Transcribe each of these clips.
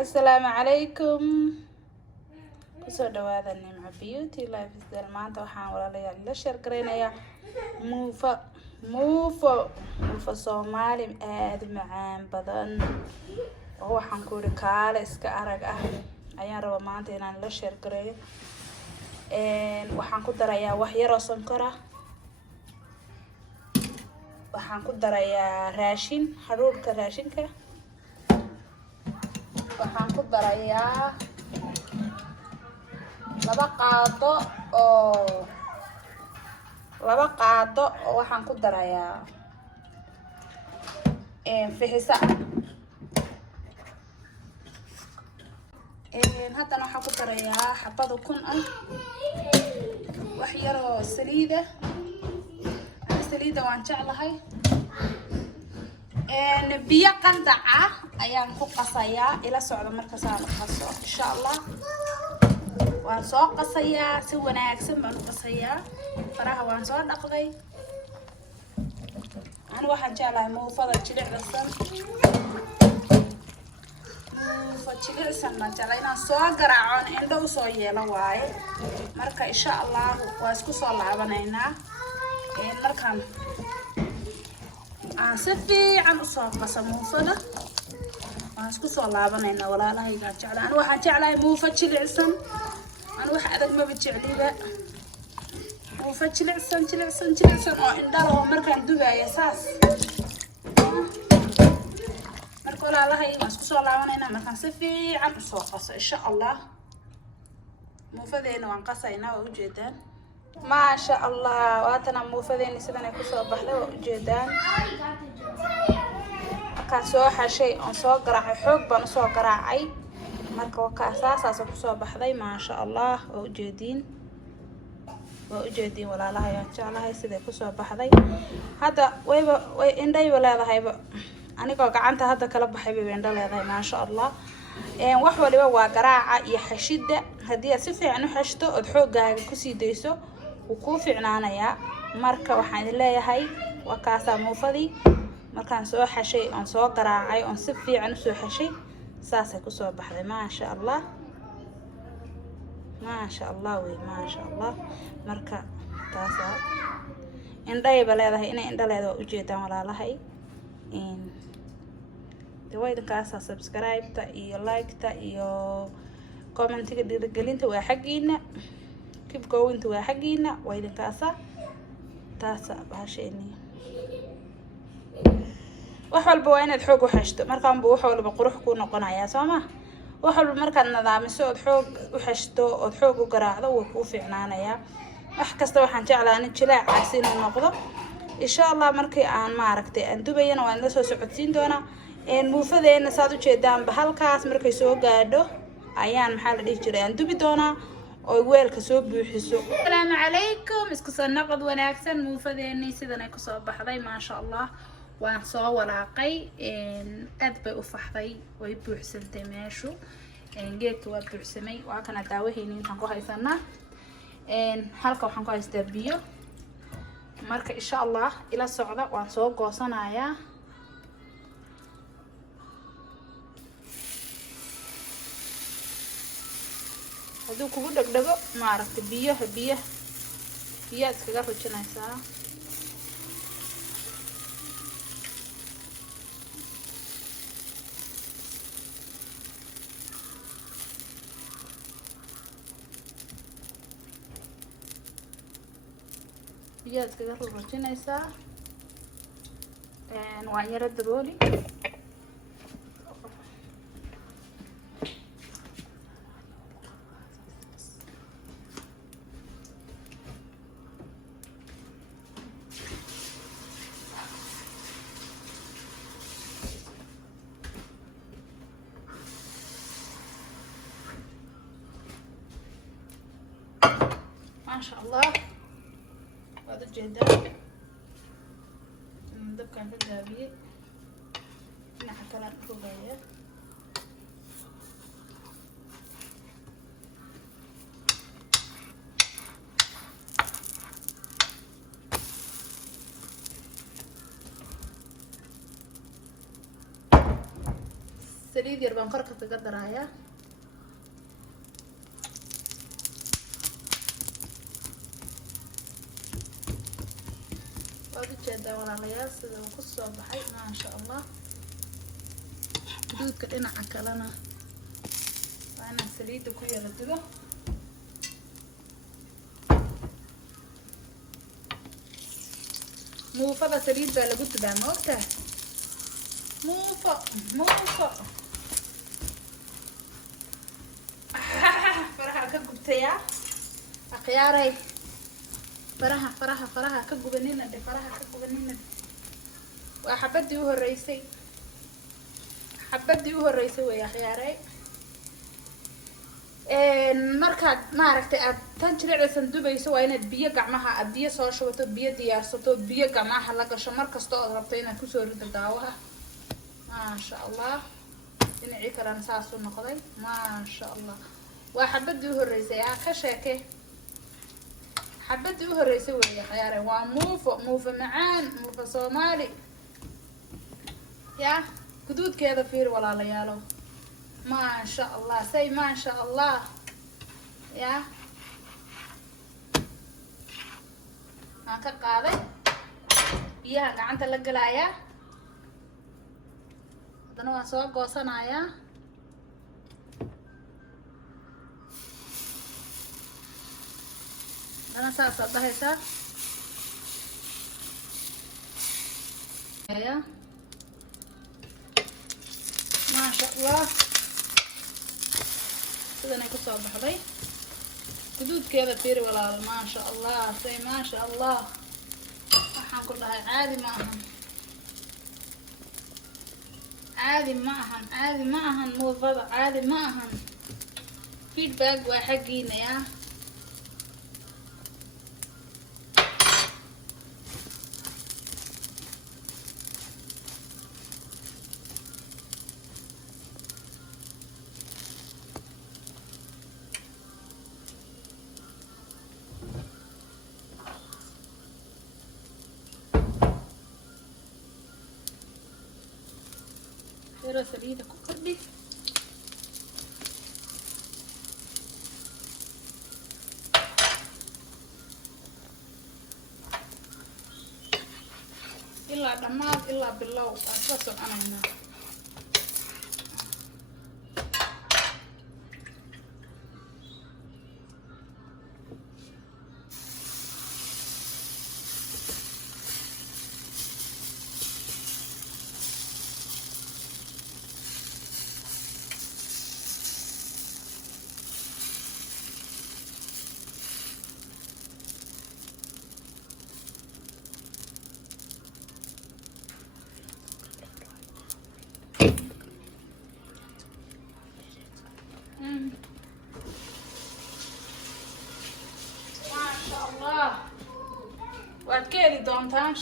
السلام عليكم kusoo dhawaada Nimco Beauty Lifestyle maanta waxaan walaalayaal la share gareynayaa muufo Soomaali aad macaan badan oo waxaan ku iri kaale iska arag ah ayaan rabaa maanta inaan la share gareeyo waxaan ku darayaa wax yar oo sonkor ah waxaan ku darayaa raashin haruurka raashinka waxaan ku darayaa laba qaado oo waxaan ku darayaa fixisa haddana waxaan ku darayaa xabada kun ah wax yar oo saliida waan jeclahay biyo qandaca ayaan ku qasayaa ila socda markaas aan qaso insha Allah waan soo qasayaa si wanaagsan baan u qasayaa faraha waan soo dhaqday aan waxaan jeclahay muufada jilicsan ma jecla inaan soo garaaco indho u soo yeelo waaye marka insha Allah waa isku soo laabanaynaa markaan aan si fiican u soo qaso muufada waan isku soo laabanaynaa walaalahayga jeclaa aan waxaan jeclahay muufa jilicsan أنا واحد ما بتجعليها وفتشلع سن أو إنداره مركان دبي أساس مركول الله هي مسكوس الله وانا مركان سفي عم سوقص إن شاء الله مو فذين وانقصينا وجدان ما شاء الله واتنا مو فذين سبنا كسر بحله وجدان كسوح شيء أنصار قراع حب أنصار قراعي marka waka asaas ku soo baxday ma sha Allah oo ujeedin walaalahay jeclahay sida ku soo baxday hada way indhay walaadahayba aniga gacanta hada kala baxay bay indho leedahay ma sha Allah wax waliba waa garaaca iyo xashida hadii si fiican u xashto oo xoogaaga ku sii deyso uu ku fiicnaanaya marka waxaan leeyahay wakaasa muufadii markaan soo xashay aan soo garaacay oo si fiican u soo xashay ساسة كسوة بحذي ما شاء الله ما شاء الله مركا تاسا إن ضيب لهذا إن ضل وجيتا ولا لهي إن دوايد كاسا سبسكرايب تا إيو لايك تا إيو كومنت كده قلين توا حقينا كيف جوين توا حقينا وايد كاسا تاسا بهالشيني وحول بوين الحوق وحشته مركان بوحول بقروح كون قنايا سما وحول مركان نظام سود حوق وحشته وحوق وقراعده وكوفي عنانيا وحكسته وحن جعل أن تشلع عكسين النقطة إن شاء الله مركي أن ما عرفتي أن تبين وأن لسه سعودين دونا إن موفده إن صادو شدام بهالكاس مركي سوق قاعده أيام محل ديجري أن تبي دونا وويل كسوق بيحسوا السلام عليكم اسكسر نقد وناكسن موفده إني سيدنا كسب بحضي ما شاء الله waan soo walaaqay aad bay u faxday way buuxsantay meeshu geedka waa buuxsamay waa kana daawahayni intaan ku haysanaa halka waxaan ku haystaa biyo marka insha Allah ila socda waan soo goosanayaa haduu kugu dhagdhago ma aragtay biyo iskaga rujinaysaa biyaha iskaga rujinaysaa waan yara dabooli ما شاء الله هذا الجهدان ندبكن في الدابية نحكي لك رباية saliid yar baan korka kaga darayaa. waad ujeedaa walaalayaal sida uu ku soo baxay maasha allah. guduudka dhinaca kalena waa inaan saliidda ku yara dubo. muufada saliid baa lagu dubaa ma ogtahay? muufo faraha ka gubtayaa akhyaaray. faraha ka gubanina dhe, faraha ka gubanina. waa xabadii u horeysay way akhyaaray. markaad maaragtay aad tan jilicsan dubayso waa inaad biyo gacmaha aad biyo soo shubato, biyo diyaarsato, biyo gacmaha la gasho markasta ood rabto inaad kusoo rido daawaha. maasha allah. dhinacii kalena saasuu noqday maasha allah. waa xabadii u horeysay ka sheeke. xabadii u horeysay weeye akhyaaray. waa muufo macaan, muufo soomaali ya. guduudkeeda fiir walaalayaalo maasha allah. say maasha allah ya. waan ka qaaday biyaha gacanta la galayaa. haddana waan soo goosanayaa. haddana saasaad dhahaysaa maasha allah. sidanay kusoo baxday. guduudkeeda fiiri walaalo maasha allah. say maasha allah. waxaan ku dhahay caadi ma ahan muufada caadi ma ahan. feedback waa xaggiina ya. yaro saliida ku kordhi. ilaa dhammaad ilaa bilow aan ka soconaynaa. waad ka heli doontaan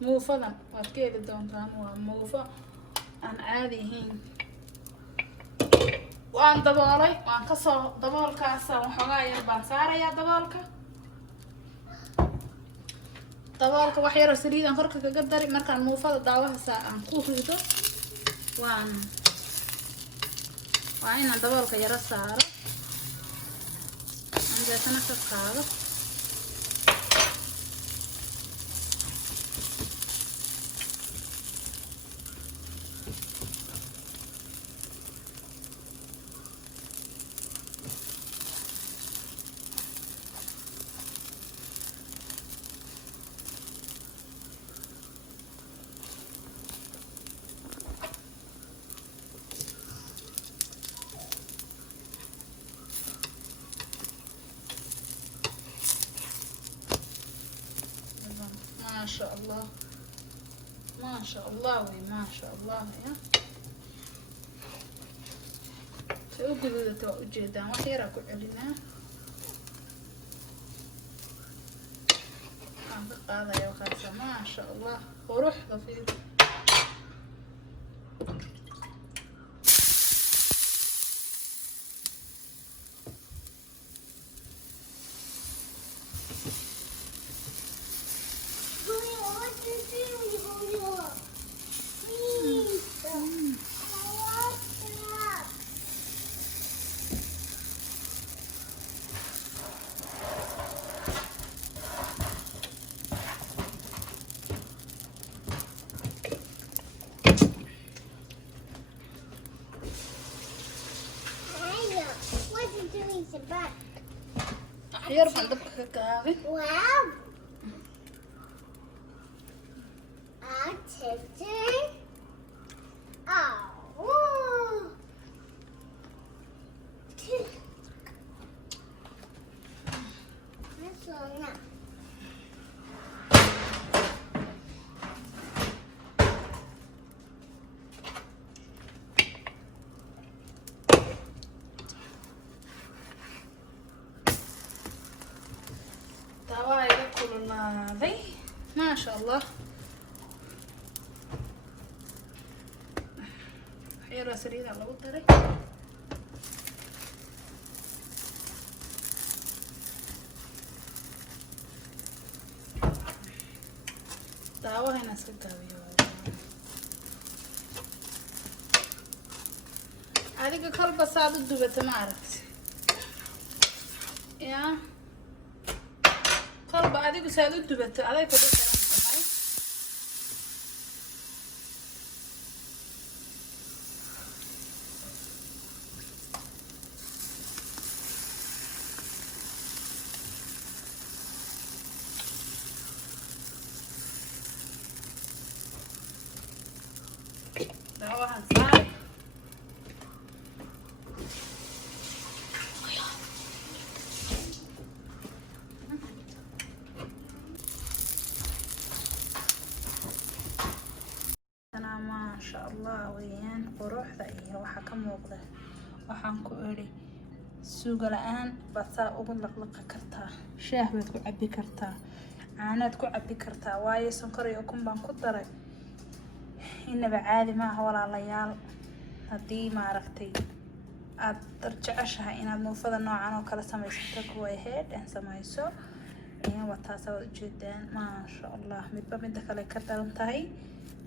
muufadan. waad ka heli doontaan. waa muufo aan caadi ahayn. waan daboolay. waan kasoo daboolkaasa waxoogaa yar baan saarayaa daboolka wax yaroo saliidaan korka kaga dari. markaan muufada daawahasa aan ku rido waa inaan daboolka yaro saaro. aan deetana ka qaado. ما شاء الله ما شاء الله يا سأقول جدا وخيرا كعلنا هذا يا خالصة ما شاء الله وروح ضفير. حير بندبك كابي Wow. Attention. Oh. That's so nice. دواء ياكل هذي ما شاء الله حيرة سريعة لو تري دواء هنا سكاوي هذيك كلبة صعب الدبة ما عرفت يا كلبة هذيك صعب الدبة هذيك كلها دواء صعب أنا ما شاء الله ويان قروح ذا وحا كموقده waxaan ku iri suuga la'aan baad saa ugu laqlaqa kartaa shaah baad ku cabbi kartaa caanaad ku cabbi kartaa waayo sonkor iyo ukun baan ku daray inaba caadi maaha walaalayaal haddii maaragtay aad jeceshahay inaad muufada noocan oo kale samaysato kuwa aheyd aan samayso waa taas aad ujeedaan maasha allah midba midda kale ka daran tahay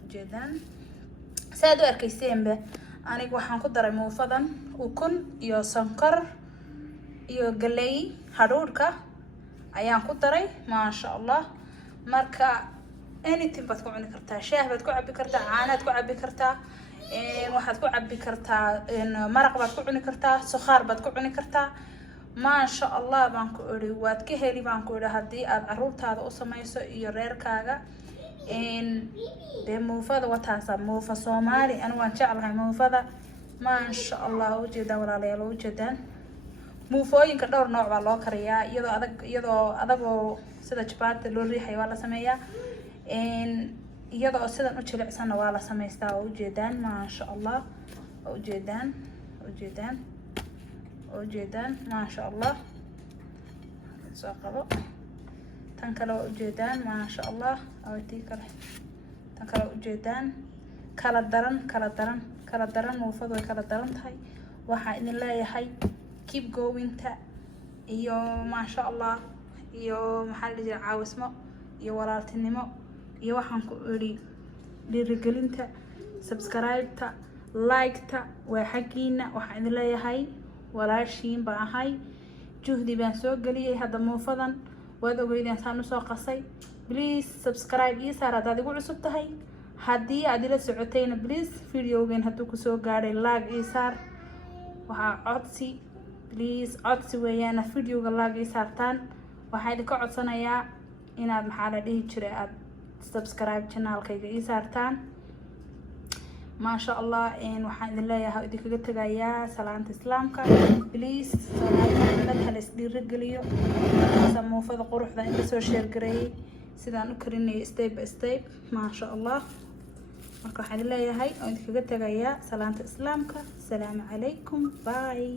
ujeedaan saad u arkayseenba aniga waxaan ku daray muufadan ukun iyo sonkor iyo galey hadhuudhka ayaan ku daray maasha allah marka anything baad ku cuni kartaa shaah baad ku cabbi kartaa caanaad ku cabbi kartaa waxaad ku cabbi kartaa maraq baad ku cuni kartaa sukhaar baad ku cuni kartaa maasha allah baan ku iri waad ka heli baan ku iri haddii aad caruurtaada u samayso iyo reerkaaga dee muufada wataasa muufa soomaali anigu waan jeclahay muufada maasha allah ujeedaan walaalayaal ujeedaan muufooyinka dhowr nooc baa loo kariyaa iyadoo adagoo sida jabaata loo riixayo waa la sameeyaa iyadoo sidan u jilicsanna waa la samaystaa oo ujeedaan maasha allah ujeedaan maasha allah soo qabo tan kale waa ujeedaan maasha allah tii kale tan kale ujeedaan kala daran muufadu way kala daran tahay waxaa idin leeyahay keep going-ta iyo maasha allah iyo maxaa la jira caawismo iyo walaaltinimo iyo waxaan ku iri dhiirigelinta subscribe-ta like-ta waa xaggiina waxaan idin leeyahay walaashiin baan ahay juhdi baan soo geliyay hadda muufadan waad ogeydeen saan usoo qasay please subscribe ii saar haddaad igu cusub tahay haddii aad ila socotayna please videogan hadduu kusoo gaadhay like ii saar waxaa codsi please codsi weeyaana videoga like ii saartaan waxaa idinka codsanayaa inaad maxaa la dhihi jiray aad subscribe channelkayga ii saartaan maasha allah waxaan idin leeyahay idinkaga tegayaa salaanta islaamka please salaanta hal isdhiirigeliyo muufada quruxda inta soo sheergareeyay sidaan u karinayay step by step maasha allah marka waxaan idin leeyahay idinkaga tegayaa salaanta islaamka asalaamu calaykum bye